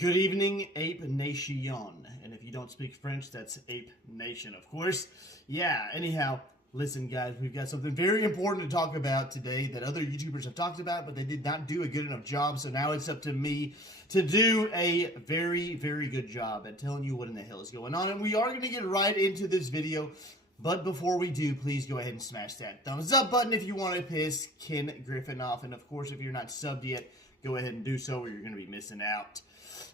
Good evening, Ape Nation. And if you don't speak French, that's Ape Nation, of course. Yeah, anyhow, listen, guys, we've got something very important to talk about today that other YouTubers have talked about, but they did not do a good enough job. So now it's up to me to do a very, very good job at telling you what in the hell is going on. And we are going to get right into this video. But before we do, please go ahead and smash that thumbs up button if you want to piss Ken Griffin off. And of course, if you're not subbed yet, go ahead and do so or you're going to be missing out.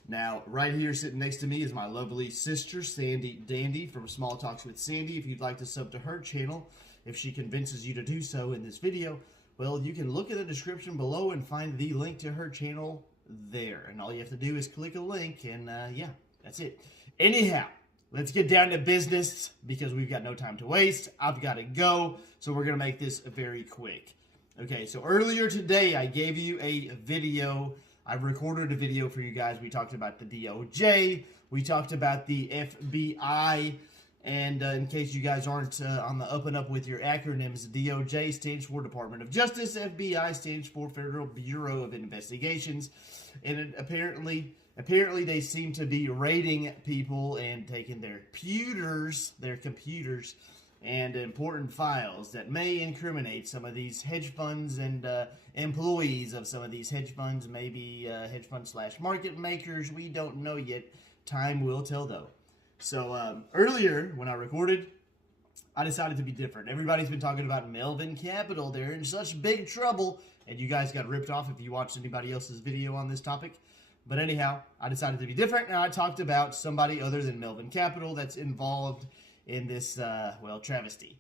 Now, right here sitting next to me is my lovely sister, Sandee Dandy from Small Talks with Sandee. If you'd like to sub to her channel, if she convinces you to do so in this video, well, you can look in the description below and find the link to her channel there. And all you have to do is click a link and yeah, that's it. Anyhow, let's get down to business because we've got no time to waste. I've got to go, so we're going to make this very quick. Okay, so earlier today I gave you a video. I recorded a video for you guys. We talked about the DOJ. We talked about the FBI. And in case you guys aren't on the up and up with your acronyms, DOJ stands for Department of Justice. FBI stands for Federal Bureau of Investigations. And apparently they seem to be raiding people and taking their computers, and important files that may incriminate some of these hedge funds and employees of some of these hedge funds, maybe hedge fund / market makers. We don't know yet. Time will tell, though. So earlier, when I recorded, I decided to be different. Everybody's been talking about Melvin Capital. They're in such big trouble, and you guys got ripped off if you watched anybody else's video on this topic. But anyhow, I decided to be different, and I talked about somebody other than Melvin Capital that's involved in this, well, travesty.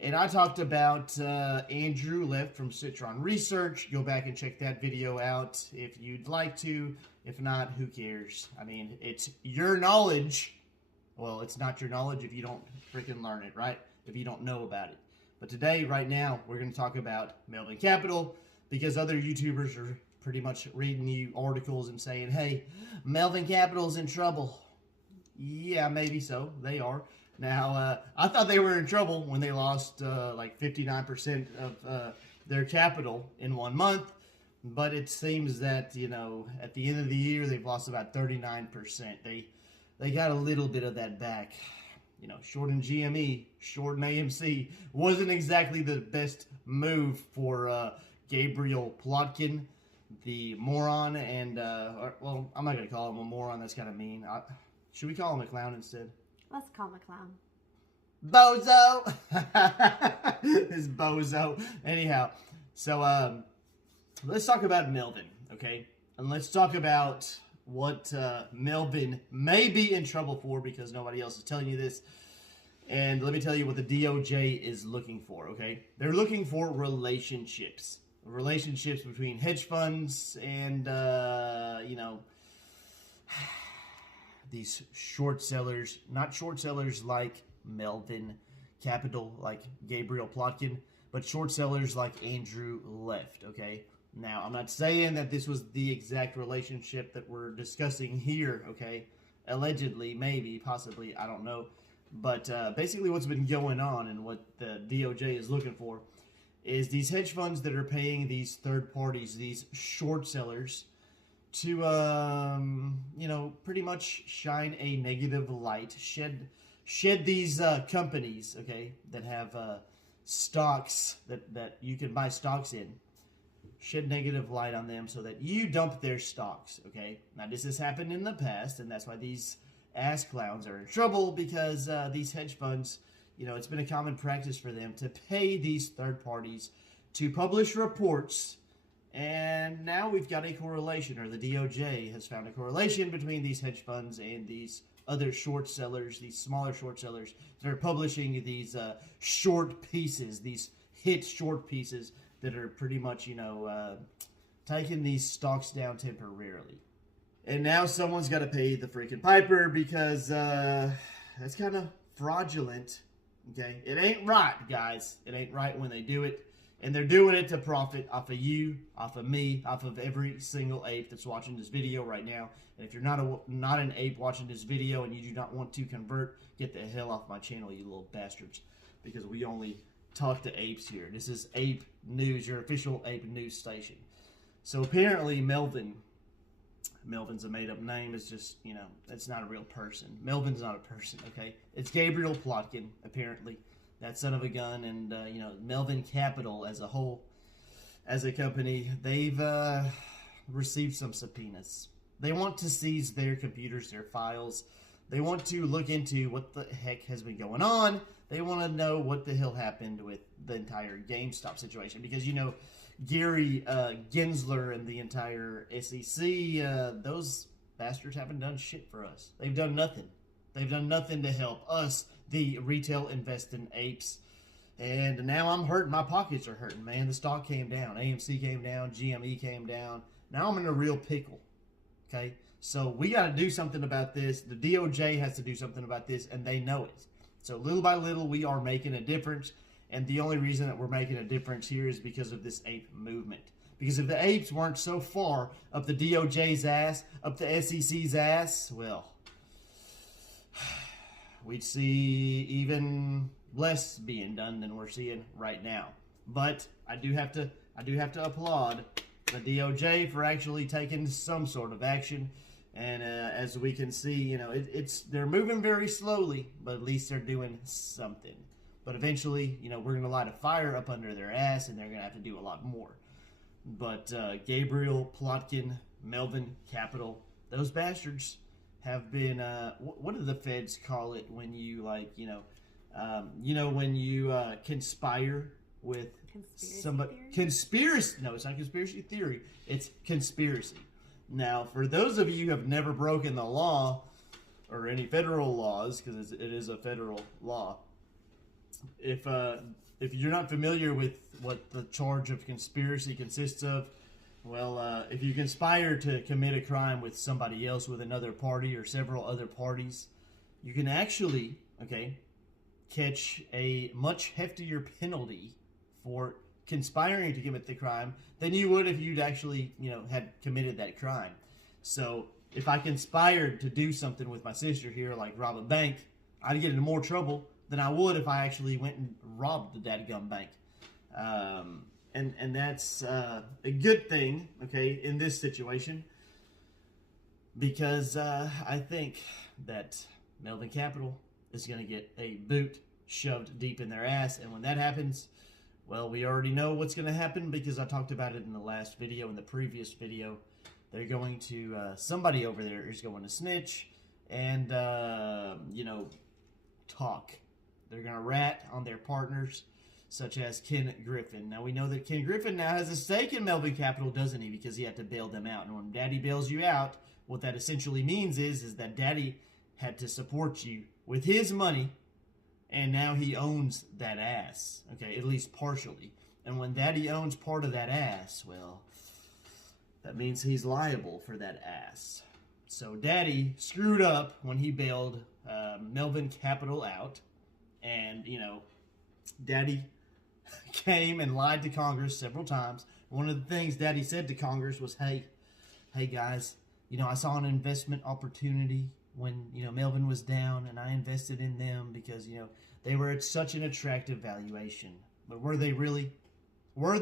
And I talked about Andrew Left from Citron Research. Go back and check that video out if you'd like to. If not, who cares? I mean, it's your knowledge. Well, it's not your knowledge if you don't freaking learn it, right? If you don't know about it. But today, right now, we're going to talk about Melvin Capital because other YouTubers are pretty much reading you articles and saying, hey, Melvin Capital's in trouble. Yeah, maybe so. They are. Now, I thought they were in trouble when they lost like 59% of their capital in 1 month. But it seems that, you know, at the end of the year, they've lost about 39%. They got a little bit of that back. You know, shorting GME, shorting AMC wasn't exactly the best move for Gabriel Plotkin, the moron. And, well, I'm not going to call him a moron. That's kind of mean. Should we call him a clown instead? Let's call him a clown. Bozo! This bozo. Anyhow, so let's talk about Melvin, okay? And let's talk about what Melvin may be in trouble for because nobody else is telling you this. And let me tell you what the DOJ is looking for, okay? They're looking for relationships. Relationships between hedge funds and, you know, these short sellers, not short sellers like Melvin Capital, like Gabriel Plotkin, but short sellers like Andrew Left, okay? Now, I'm not saying that this was the exact relationship that we're discussing here, okay? Allegedly, maybe, possibly, I don't know. But basically what's been going on and what the DOJ is looking for is these hedge funds that are paying these third parties, these short sellers, to, you know, pretty much shine a negative light, shed these companies, okay, that have stocks that you can buy stocks in, shed negative light on them so that you dump their stocks, okay? Now, this has happened in the past, and that's why these ass clowns are in trouble because these hedge funds, you know, it's been a common practice for them to pay these third parties to publish reports. And now we've got a correlation, or the DOJ has found a correlation between these hedge funds and these other short sellers, these smaller short sellers that are publishing these short pieces, these hit short pieces that are pretty much, you know, taking these stocks down temporarily. And now someone's got to pay the freaking piper because that's kind of fraudulent, okay? It ain't right, guys. It ain't right when they do it. And they're doing it to profit off of you, off of me, off of every single ape that's watching this video right now. And if you're not an ape watching this video and you do not want to convert, get the hell off my channel, you little bastards. Because we only talk to apes here. This is Ape News, your official ape news station. So apparently Melvin Melvin's a made-up name. It's just, it's not a real person. Melvin's not a person, okay? It's Gabriel Plotkin, apparently. That son of a gun. And, Melvin Capital as a whole, as a company, they've received some subpoenas. They want to seize their computers, their files. They want to look into what the heck has been going on. They want to know what the hell happened with the entire GameStop situation. Because, Gary Gensler and the entire SEC, those bastards haven't done shit for us. They've done nothing. They've done nothing to help us, the retail investing apes. And now I'm hurting. My pockets are hurting, man. The stock came down. AMC came down. GME came down. Now I'm in a real pickle. Okay? So we got to do something about this. The DOJ has to do something about this, and they know it. So little by little, we are making a difference. And the only reason that we're making a difference here is because of this ape movement. Because if the apes weren't so far up the DOJ's ass, up the SEC's ass, well, we'd see even less being done than we're seeing right now. But I do have to applaud the DOJ for actually taking some sort of action. And as we can see, they're moving very slowly, but at least they're doing something. But eventually, we're going to light a fire up under their ass, and they're going to have to do a lot more. But Gabriel Plotkin, Melvin Capital, those bastards have been, what do the feds call it when you, when you conspire with somebody? Conspiracy. No, it's not conspiracy theory. It's conspiracy. Now, for those of you who have never broken the law, or any federal laws, because it is a federal law, if you're not familiar with what the charge of conspiracy consists of, well, if you conspire to commit a crime with somebody else, with another party or several other parties, you can actually, catch a much heftier penalty for conspiring to commit the crime than you would if you'd actually, had committed that crime. So if I conspired to do something with my sister here, like rob a bank, I'd get into more trouble than I would if I actually went and robbed the dadgum bank. And that's a good thing, in this situation, because I think that Melvin Capital is going to get a boot shoved deep in their ass, and when that happens, well, we already know what's going to happen because I talked about it in the last video, in the previous video. They're going to, somebody over there is going to snitch and, talk. They're going to rat on their partners, such as Ken Griffin. Now, we know that Ken Griffin now has a stake in Melvin Capital, doesn't he? Because he had to bail them out. And when Daddy bails you out, what that essentially means is that Daddy had to support you with his money, and now he owns that ass, at least partially. And when Daddy owns part of that ass, well, that means he's liable for that ass. So Daddy screwed up when he bailed Melvin Capital out. And, Daddy came and lied to Congress several times. One of the things Daddy said to Congress was, hey guys, I saw an investment opportunity when, Melvin was down, and I invested in them because, they were at such an attractive valuation. But were they really? Or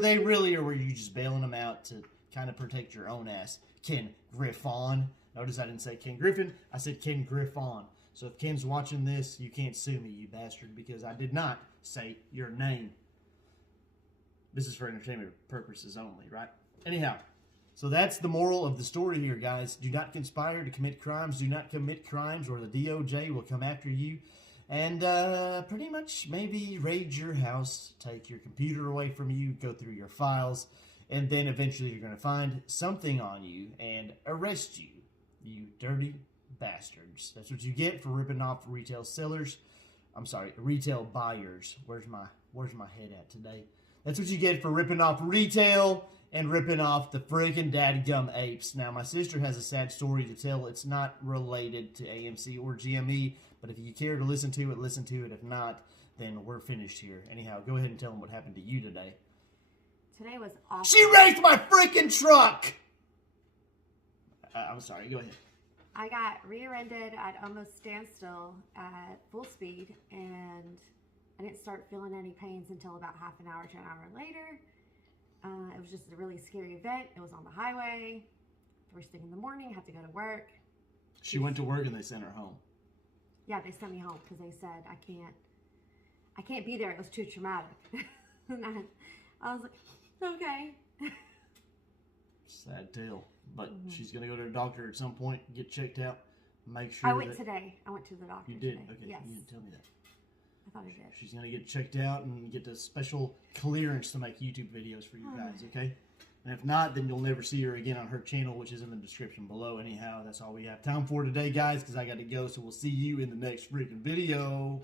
were you just bailing them out to kind of protect your own ass? Ken Griffin. Notice I didn't say Ken Griffin. I said Ken Griffin. So if Ken's watching this, you can't sue me, you bastard, because I did not say your name. This is for entertainment purposes only, right? Anyhow, so that's the moral of the story here, guys. Do not conspire to commit crimes. Do not commit crimes, or the DOJ will come after you and pretty much maybe raid your house, take your computer away from you, go through your files, and then eventually you're going to find something on you and arrest you, you dirty bastards. That's what you get for ripping off retail sellers. I'm sorry, retail buyers. Where's my head at today? That's what you get for ripping off retail and ripping off the freaking dadgum apes. Now, my sister has a sad story to tell. It's not related to AMC or GME, but if you care to listen to it, listen to it. If not, then we're finished here. Anyhow, go ahead and tell them what happened to you today. Today was awesome. She raced my freaking truck! I'm sorry, go ahead. I got rear-ended at almost standstill at full speed, and I didn't start feeling any pains until about half an hour to an hour later. It was just a really scary event. It was on the highway. first thing in the morning, had to go to work. She went to work and they sent her home. Yeah, they sent me home because they said I can't be there. It was too traumatic. And I was like, okay. Sad tale. But she's going to go to her doctor at some point, get checked out, make sure I went today. I went to the doctor You did? today. Okay, Yes. you didn't tell me that. I thought I did. She's going to get checked out and get the special clearance to make YouTube videos for you guys, okay? And if not, then you'll never see her again on her channel, which is in the description below. Anyhow, that's all we have time for today, guys, because I got to go. So we'll see you in the next freaking video.